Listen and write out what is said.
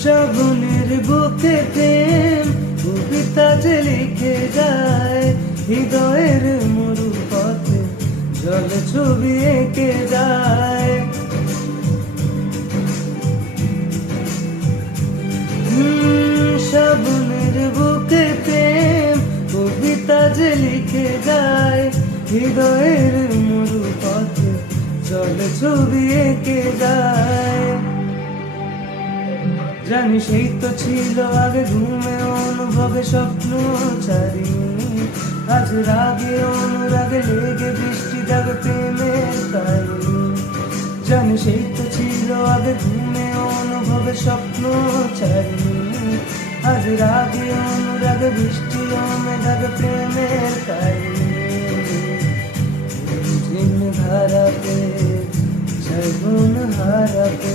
শ্রাবণের বুকে প্রেম কবিতা যে লিখে যায়, হৃদয়ের মরু পথে জল ছবি এঁকে যায়। শ্রাবণের বুকে প্রেম কবিতা যে লিখে যায়, হৃদয়ের মরু পথে জল ছবি এঁকে যায়। জানি সেই তো ছিল আগে ঘুমে অনুভবে স্বপ্ন চারিণী, আজ রাগে অনুরাগে লেগে বৃষ্টি জাগে প্রেমের কাহিনী। জানি সেই তো ছিল আগে ঘুমে অনুভবে স্বপ্ন চারিণী, আজ রাগে অনুরাগে বৃষ্টি জমে জাগে প্রেমের কাহিনী। ধারাতে জীবন হারাতে